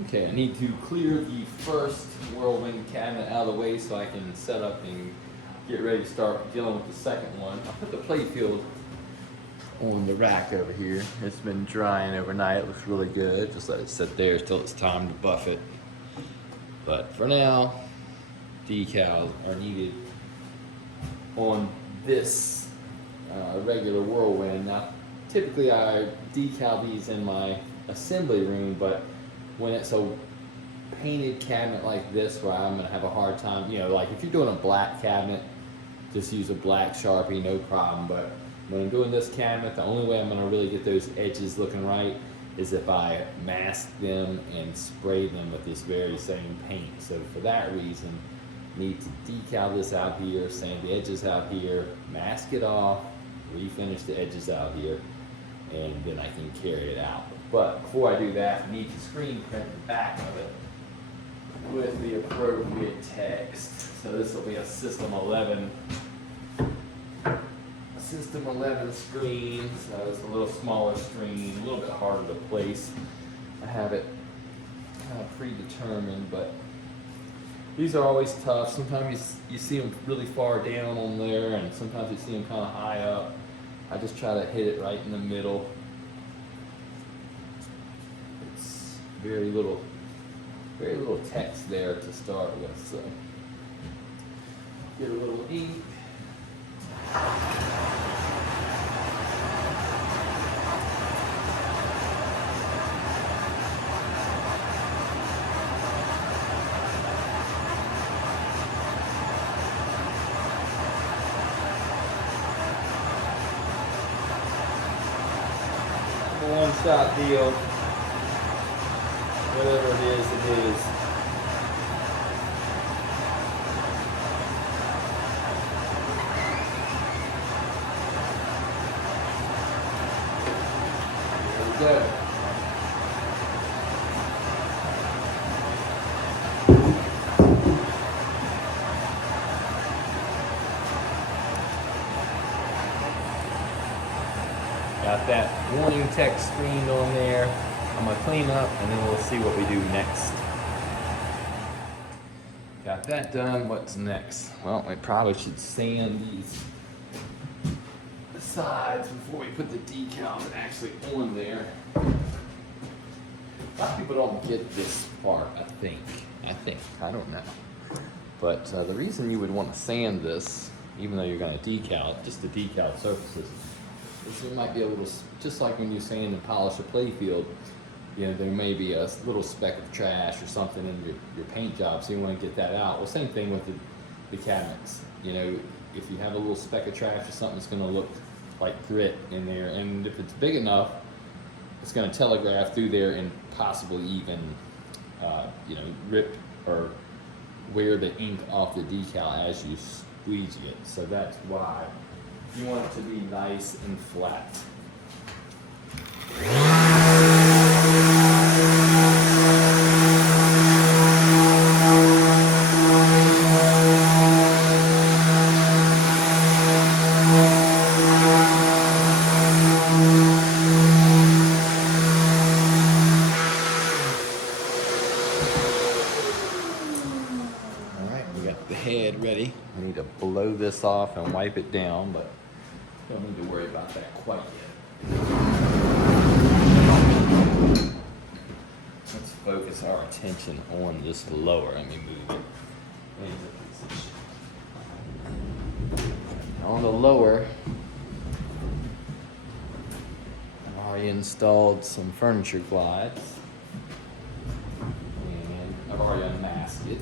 Okay, I need to clear the first Whirlwind cabinet out of the way so I can set up and get ready to start dealing with the second one. I'll put the playfield on the rack over here. It's been drying overnight. It looks really good. Just let it sit there till it's time to buff it. But for now, decals are needed on this regular Whirlwind. Now, typically I decal these in my assembly room, but when it's a painted cabinet like this where I'm gonna have a hard time, you know, like if you're doing a black cabinet, just use a black Sharpie, no problem. But when I'm doing this cabinet, the only way I'm gonna really get those edges looking right is if I mask them and spray them with this very same paint. So for that reason, need to decal this out here, sand the edges out here, mask it off, refinish the edges out here, and then I can carry it out. But before I do that, I need to screen print the back of it with the appropriate text. So this will be a System 11 screen, so it's a little smaller screen, a little bit harder to place. I have it kind of predetermined, but these are always tough. Sometimes you see them really far down on there, and sometimes you see them kind of high up. I just try to hit it right in the middle. It's very little text there to start with, so get a little ink. One-shot deal. Whatever it is, it is. There we go. Got that warning text screened on there. I'm gonna clean up and then we'll see what we do next. Got that done, what's next? Well, we probably should sand these sides before we put the decal actually on there. A lot of people don't get this part, I think, I don't know. But the reason you would want to sand this, even though you're gonna decal, just the decal surfaces, there might be a little, just like when you sand and polish a playfield, you know, there may be a little speck of trash or something in your paint job, so you want to get that out. Well, same thing with the cabinets. You know, if you have a little speck of trash or something, it's going to look like grit in there, and if it's big enough, it's going to telegraph through there and possibly even, you know, rip or wear the ink off the decal as you squeeze it. So that's why you want it to be nice and flat. All right, we got the head ready. We need to blow this off and wipe it down, but don't need to worry about that quite yet. Let's focus our attention on this lower. Let me move it. On the lower, I've already installed some furniture glides, and I've already unmasked it.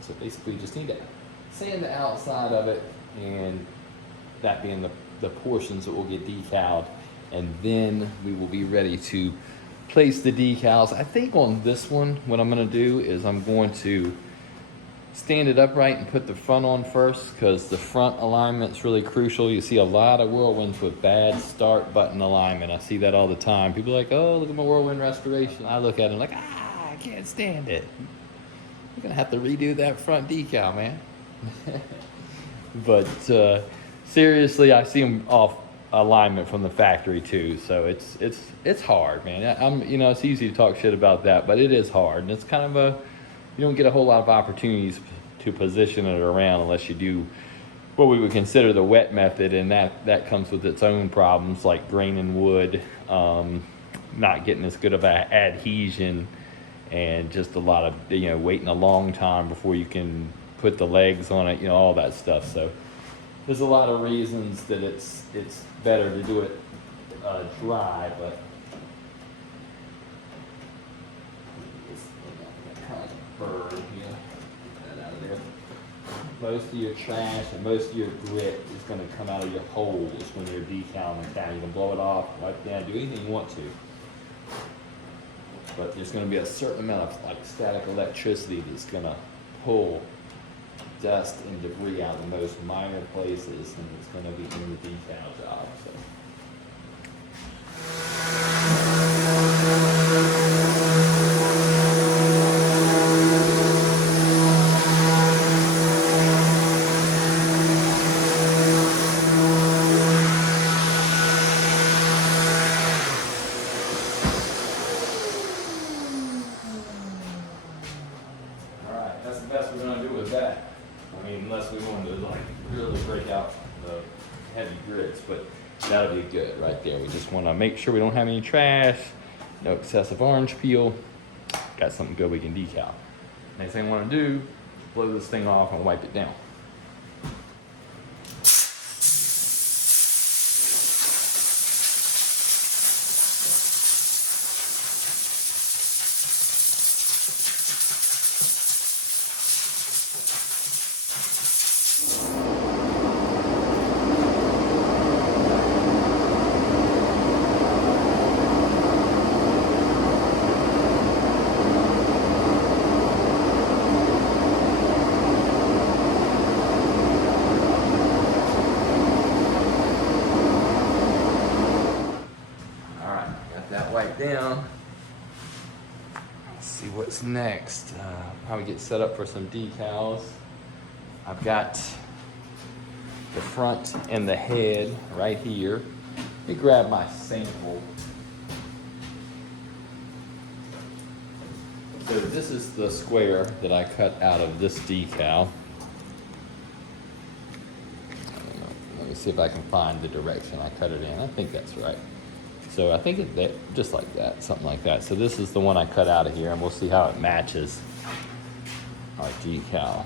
So basically, just need to sand the outside of it, and that being the portions that will get decaled, and then we will be ready to place the decals. I think on this one, what I'm going to do is I'm going to stand it upright and put the front on first, because the front alignment's really crucial. You see a lot of Whirlwinds with bad start button alignment. I see that all the time. People are like, oh, look at my Whirlwind restoration. I look at it like, I can't stand it. You're going to have to redo that front decal, man. But seriously, I see them off alignment from the factory too. So it's hard, man. You know, it's easy to talk shit about that, but it is hard, and it's kind of you don't get a whole lot of opportunities to position it around unless you do what we would consider the wet method, and that comes with its own problems like graining wood, not getting as good of a adhesion, and just a lot of, you know, waiting a long time before you can put the legs on it, you know, all that stuff. So there's a lot of reasons that it's better to do it dry, but kind of like a bird here. Get that out of there. Most of your trash and most of your grit is going to come out of your holes when you're decaling the can. You can blow it off, wipe it down, do anything you want to. But there's going to be a certain amount of like static electricity that's going to pull dust and debris out in the most minor places, and it's going to be in the decal job. So. That's the best we're going to do with that. I mean, unless we want to like really break out the heavy grits, but that'll be good right there. We just want to make sure we don't have any trash, no excessive orange peel. Got something good we can decal. Next thing I want to do, blow this thing off and wipe it down. Wipe down. Let's see what's next. Probably get set up for some decals. I've got the front and the head right here. Let me grab my sample. So this is the square that I cut out of this decal. Let me see if I can find the direction I cut it in. I think that's right. So I think just like that, something like that. So this is the one I cut out of here, and we'll see how it matches our decal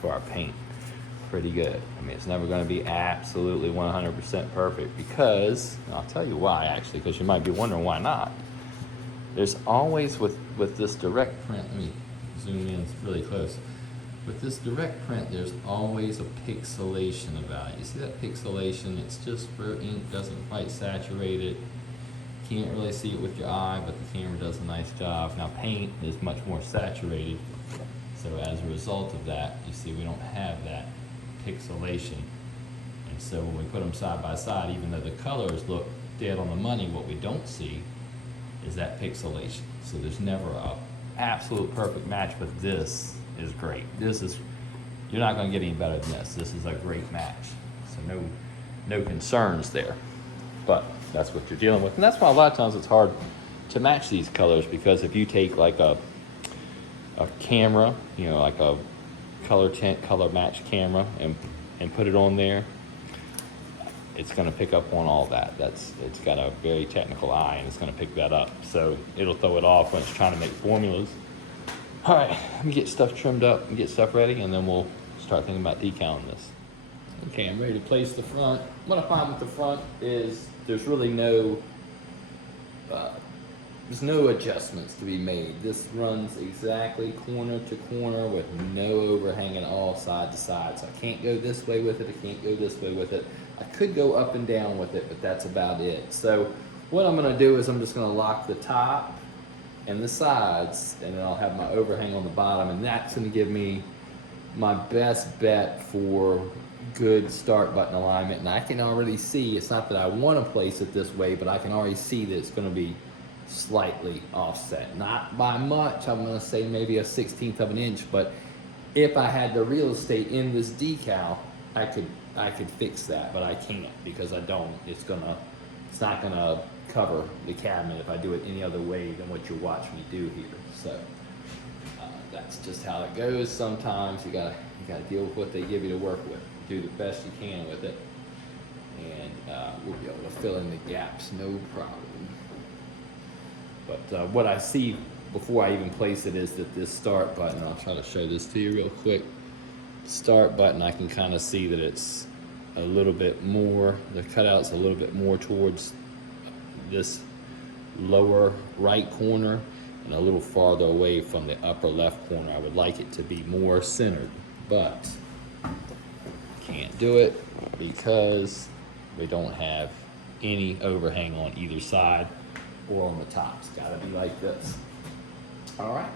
to our paint. Pretty good. I mean, it's never going to be absolutely 100% perfect because, I'll tell you why actually, because you might be wondering why not. There's always, with this direct print, let me zoom in, it's really close. With this direct print, there's always a pixelation about it. You see that pixelation? It's just where ink doesn't quite saturate it. Can't really see it with your eye, but the camera does a nice job. Now paint is much more saturated, so as a result of that, you see we don't have that pixelation. And so when we put them side by side, even though the colors look dead on the money, what we don't see is that pixelation. So there's never a absolute perfect match, but this is great. This is, you're not going to get any better than this. This is a great match. So no concerns there. But that's what you're dealing with. And that's why a lot of times it's hard to match these colors, because if you take like a camera, you know, like a color tint, color match camera, and put it on there, it's going to pick up on all that. It's got a very technical eye, and it's going to pick that up. So it'll throw it off when it's trying to make formulas. All right, let me get stuff trimmed up and get stuff ready, and then we'll start thinking about decaling this. Okay, I'm ready to place the front. What I find with the front is there's really no adjustments to be made. This runs exactly corner to corner with no overhang at all, side to side. So I can't go this way with it, I can't go this way with it. I could go up and down with it, but that's about it. So what I'm gonna do is I'm just gonna lock the top and the sides, and then I'll have my overhang on the bottom, and that's gonna give me my best bet for good start button alignment. And I can already see, it's not that I want to place it this way, but I can already see that it's going to be slightly offset. Not by much, I'm going to say maybe a 1/16 of an inch, but if I had the real estate in this decal, I could I could fix that, but I can't because I don't. It's not gonna cover the cabinet if I do it any other way than what you watch me do here. So that's just how it goes. Sometimes you gotta deal with what they give you to work with. Do the best you can with it, and we'll be able to fill in the gaps, no problem. But what I see before I even place it is that this start button, I'll try to show this to you real quick. Start button, I can kind of see that it's a little bit more, the cutout's a little bit more towards this lower right corner and a little farther away from the upper left corner. I would like it to be more centered, but can't do it because we don't have any overhang on either side or on the top. It's gotta be like this. All right,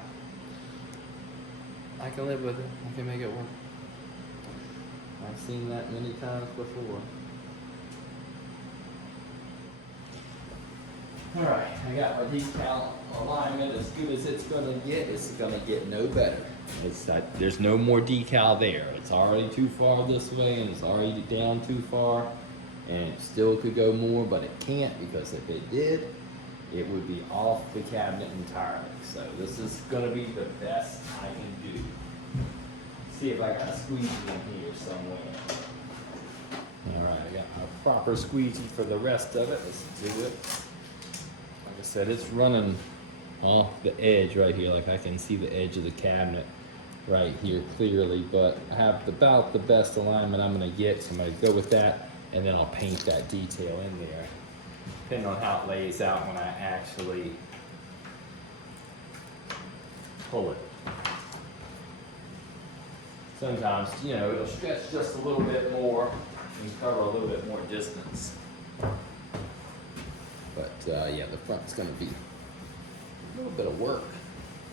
I can live with it. I can make it work. I've seen that many times before. All right, I got my decal alignment as good as it's gonna get. It's gonna get no better. There's no more decal there. It's already too far this way and it's already down too far, and it still could go more, but it can't, because if it did, it would be off the cabinet entirely. So this is gonna be the best I can do. See if I got a squeegee in here somewhere. All right, I got a proper squeegee for the rest of it. Let's do it. Like I said, it's running off the edge right here. Like I can see the edge of the cabinet right here clearly, but I have about the best alignment I'm gonna get, so I'm gonna go with that, and then I'll paint that detail in there, depending on how it lays out when I actually pull it. Sometimes, you know, it'll stretch just a little bit more and cover a little bit more distance. But yeah, the front's gonna be a little bit of work,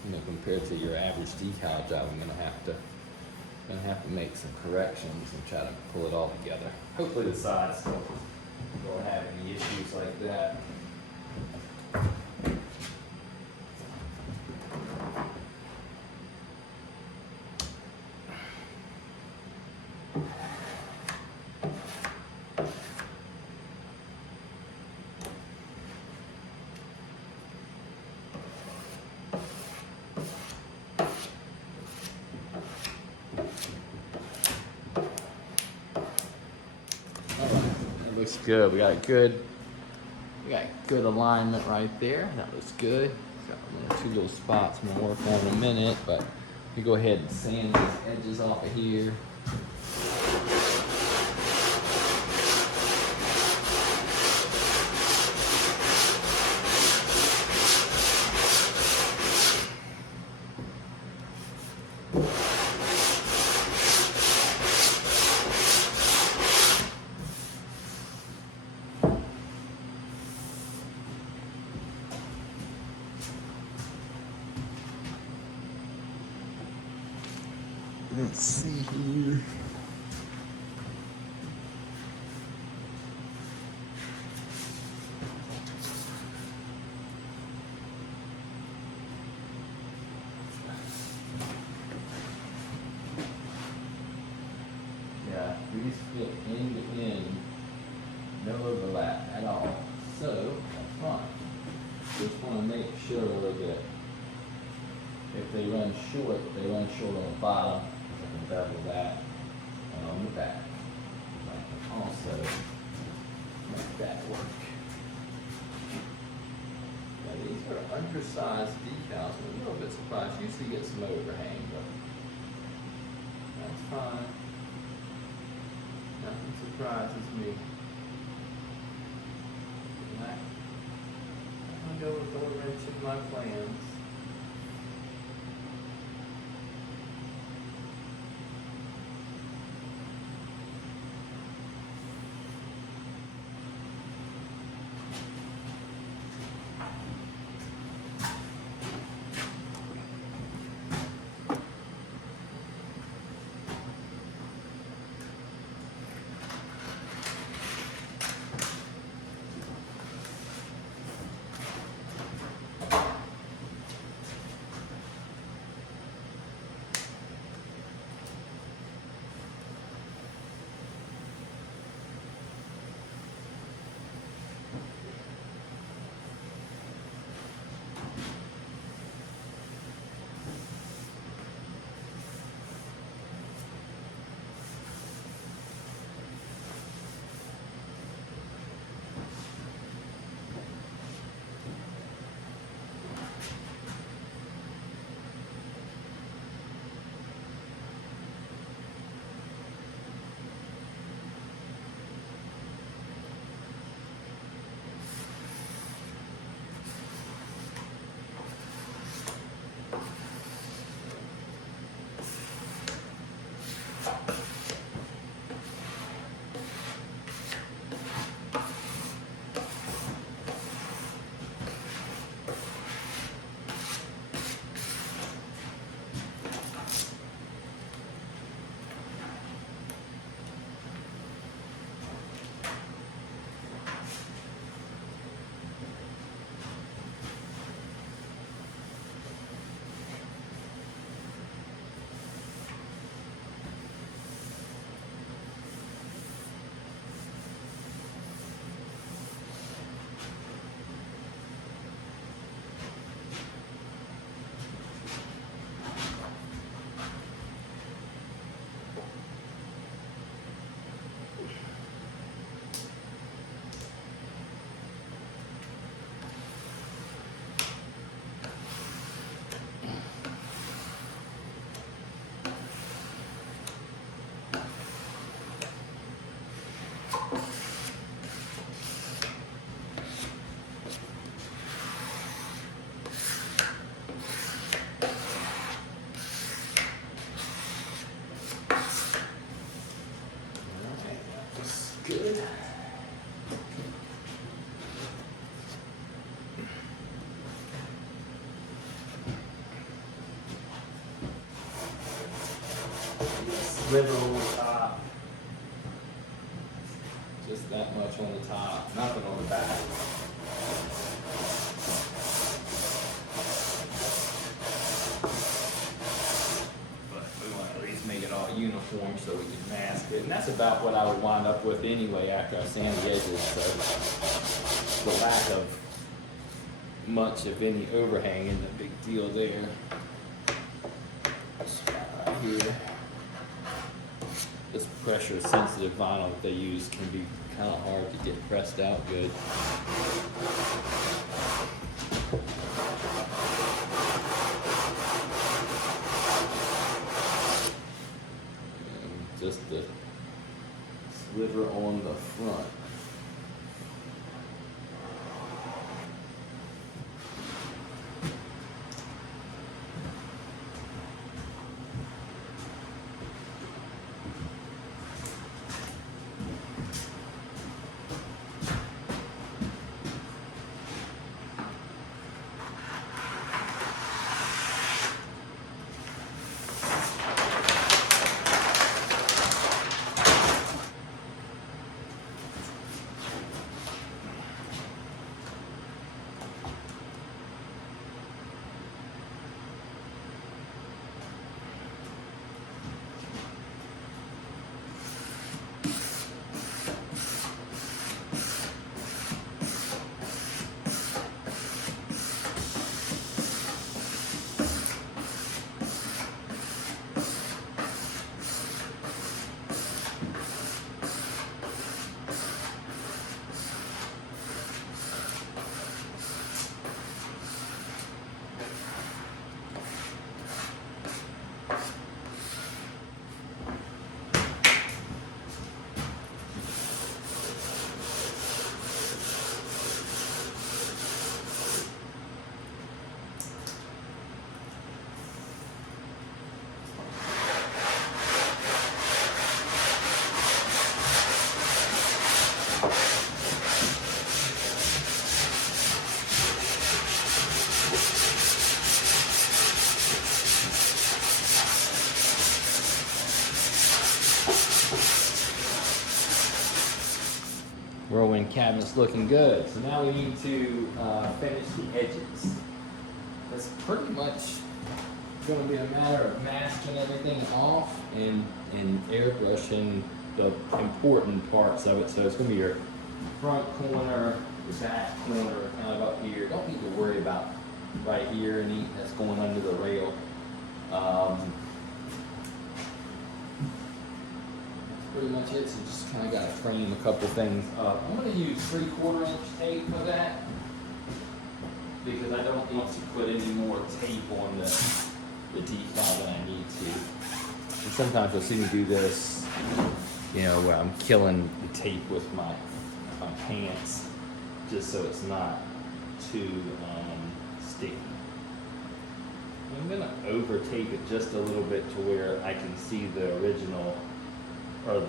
you know, compared to your average decal job. I'm gonna have to make some corrections and try to pull it all together. Hopefully the sides don't have any issues like that. Looks good. We got good alignment right there. That looks good. Got one or two little spots I'm gonna work on in a minute, but we go ahead and sand these edges off of here. Let's see here. Yeah, these fit end to end, no overlap at all. So that's fine. Just want to make sure that if they run short on the bottom. I can bevel that, and on the back, I can also make that work. Now these are undersized decals. I'm a little bit surprised. Usually get some overhang, but that's fine. Nothing surprises me. I'm gonna go with the wrench in my plans. sliver on the top. Just that much on the top, nothing on the back. But we want to at least make it all uniform so we can mask it. And that's about what I would wind up with anyway after I sand the edges. So the lack of much of any overhang isn't a big deal there. Right here. This pressure sensitive vinyl that they use can be kind of hard to get pressed out good. And just the sliver on the front. Whirlwind cabinet's looking good. So now we need to finish the edges. That's pretty much going to be a matter of masking everything off and airbrushing the important parts of it. So it's going to be your front corner, the back corner, kind of up here. Don't need to worry about right here and that's going under the rail. Pretty much it, so just kind of got to frame a couple things up. I'm going to use 3/4 inch tape for that because I don't want to put any more tape on the decal than I need to. And sometimes you'll see me do this, you know, where I'm killing the tape with my pants just so it's not too sticky. I'm going to over tape it just a little bit to where I can see the original, or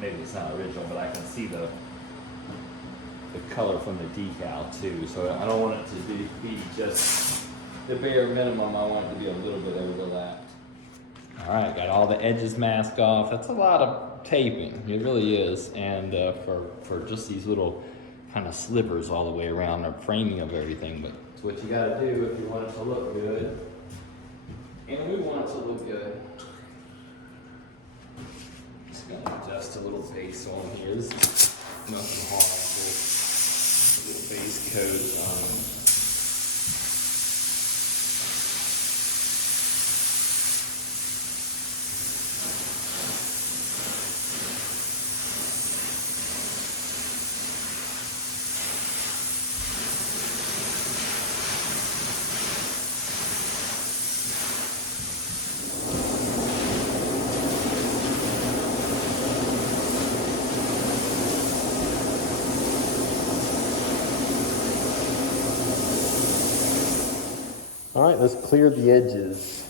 maybe it's not original, but I can see the color from the decal too. So I don't want it to be just the bare minimum. I want it to be a little bit overlapped. All right, got all the edges masked off. That's a lot of taping, it really is. And for just these little kind of slivers all the way around, or framing of everything. But it's what you gotta do if you want it to look good. And we want it to look good. Gonna adjust a little base on here. This is nothing hard. A little base coat. All right, let's clear the edges.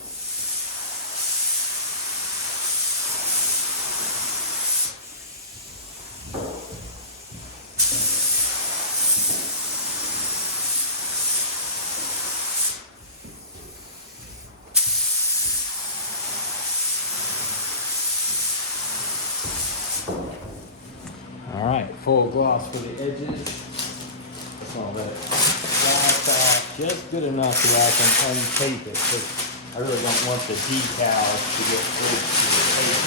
full gloss for the edges. Just want to let it wax off just good enough so I can untape it, because I really don't want the decals to get glued to the tape.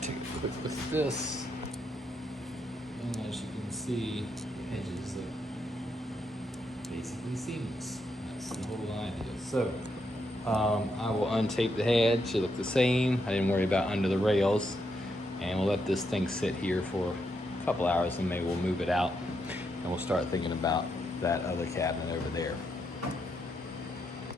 Take a quick look at this, and as you can see, the edges look basically seamless. That's the whole idea. So I will untape the head. Should look the same. I didn't worry about under the rails, and we'll let this thing sit here for a couple hours, and maybe we'll move it out, and we'll start thinking about that other cabinet over there.